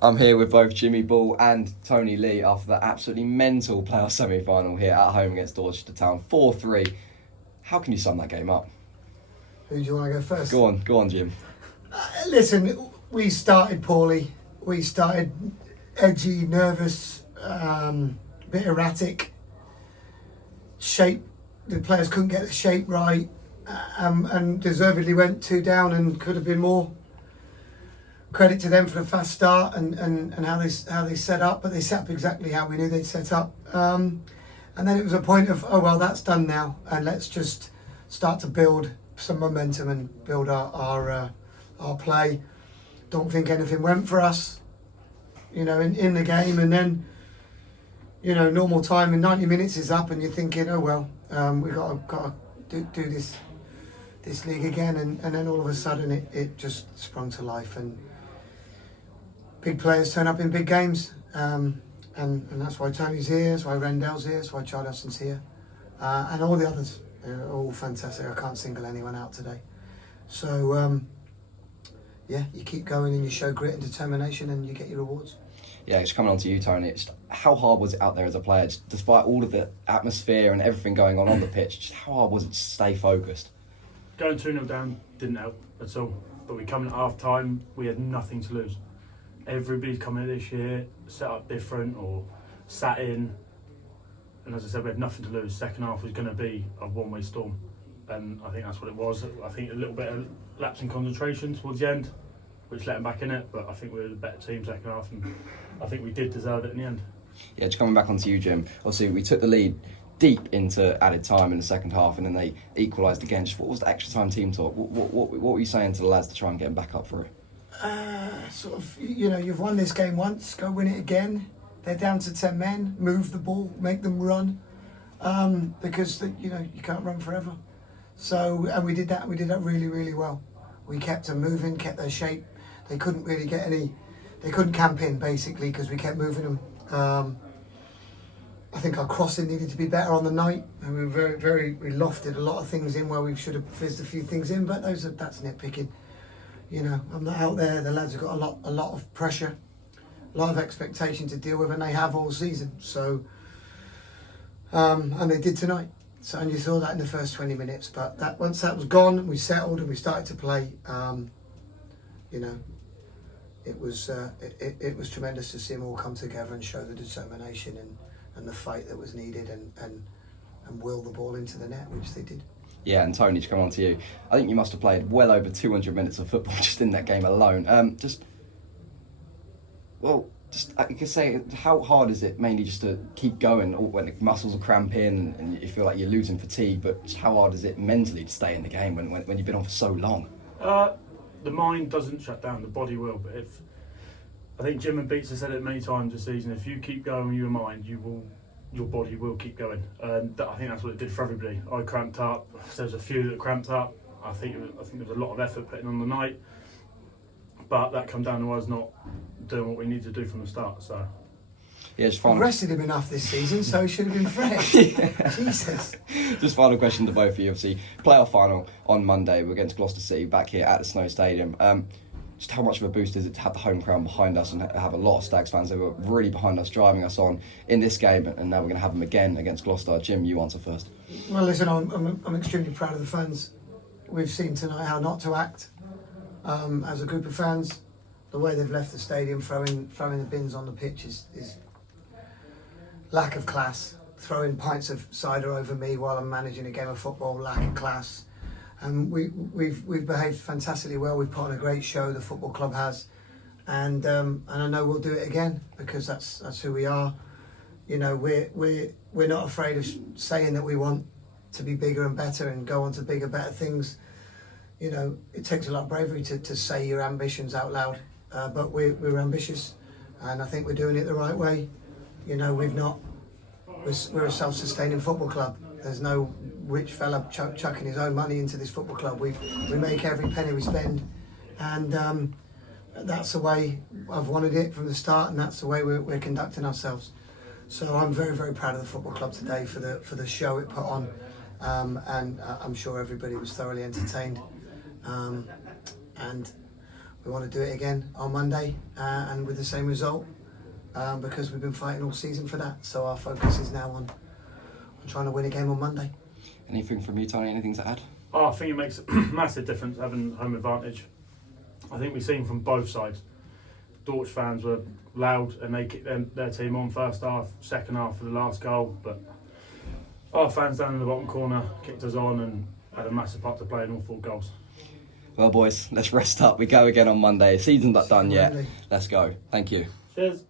I'm here with both Jimmy Ball and Tony Lee after that absolutely mental playoff semi-final here at home against Dorchester Town, 4-3. How can you sum that game up? Who do you want to go first? Go on, Jim. Listen, we started poorly. We started edgy, nervous, bit erratic. Shape, the players couldn't get the shape right, and deservedly went 2 down and could have been more. Credit to them for the fast start and how they set up, but they set up exactly how we knew they'd set up. And then it was a point of, oh well, that's done now, and let's just start to build some momentum and build our play. Don't think anything went for us, in the game, and then, normal time in 90 minutes is up, and you're thinking, oh well, we got to do this league again, and then all of a sudden it just sprung to life, and big players turn up in big games, and that's why Tony's here, that's why Rendell's here, that's why Charlie Austin's here, and all the others. They're all fantastic. I can't single anyone out today. So, you keep going and you show grit and determination and you get your rewards. Yeah, it's coming on to you, Tony. How hard was it out there as a player, despite all of the atmosphere and everything going on the pitch? Just how hard was it to stay focused? Going 2-0 down didn't help at all. But we come in at half time, we had nothing to lose. Everybody's coming in this year, set up different or sat in. And as I said, we had nothing to lose. Second half was going to be a one-way storm. And I think that's what it was. I think a little bit of lapse in concentration towards the end, which let them back in it. But I think we were the better team second half, and I think we did deserve it in the end. Yeah, just coming back onto you, Jim. Obviously, we took the lead deep into added time in the second half, and then they equalised again. Just what was the extra time team talk? What were you saying to the lads to try and get them back up for it? You've won this game once, go win it again. They're down to 10 men, move the ball, make them run, because you can't run forever. So, and we did that really, really well. We kept them moving, kept their shape. They couldn't really they couldn't camp in basically because we kept moving them. I think our crossing needed to be better on the night, and we were we lofted a lot of things in where we should have fizzed a few things in, but that's nitpicking. I'm not out there. The lads have got a lot of pressure, a lot of expectation to deal with, and they have all season. So, and they did tonight. So, and you saw that in the first 20 minutes. But once that was gone, we settled and we started to play. It was tremendous to see them all come together and show the determination and the fight that was needed and will the ball into the net, which they did. Yeah, and Tony, to come on to you, I think you must have played well over 200 minutes of football just in that game alone. I could say, how hard is it mainly just to keep going when the muscles are cramping and you feel like you're losing fatigue, but just how hard is it mentally to stay in the game when you've been on for so long? The mind doesn't shut down, the body will, but I think Jim and Beats have said it many times this season, if you keep going with your mind, your body will keep going. And I think that's what it did for everybody. I cramped up, there was a few that cramped up. I think there was a lot of effort put in on the night, but that come down to us not doing what we need to do from the start. So yeah, just final. I've rested him enough this season, so he should have been fresh. Yeah. Jesus. Just final question to both of you. Obviously, playoff final on Monday. We're against Gloucester City back here at the Snow Stadium. Just how much of a boost is it to have the home crowd behind us and have a lot of Stags fans that were really behind us, driving us on in this game, and now we're going to have them again against Gloucester. Jim, you answer first. Well, listen, I'm extremely proud of the fans. We've seen tonight how not to act as a group of fans. The way they've left the stadium, throwing the bins on the pitch is lack of class. Throwing pints of cider over me while I'm managing a game of football, lack of class. We've behaved fantastically well. We've put on a great show. The football club has, and I know we'll do it again because that's who we are. We're not afraid of saying that we want to be bigger and better and go on to bigger, better things. It takes a lot of bravery to say your ambitions out loud, but we're ambitious, and I think we're doing it the right way. We're a self-sustaining football club. There's no rich fella chucking his own money into this football club. We make every penny we spend, and that's the way I've wanted it from the start, and that's the way we're conducting ourselves. So I'm very, very proud of the football club today for the show it put on, and I'm sure everybody was thoroughly entertained. And We want to do it again on Monday and with the same result because we've been fighting all season for that. So our focus is now on trying to win a game on Monday. Anything from you, Tony? Anything to add? Oh, I think it makes a massive difference having home advantage. I think we've seen from both sides. Dorch fans were loud and they kicked their team on first half, second half for the last goal, but our fans down in the bottom corner kicked us on and had a massive part to play in all 4 goals. Well, boys, let's rest up. We go again on Monday. Season's not done yet. Monday. Let's go. Thank you. Cheers.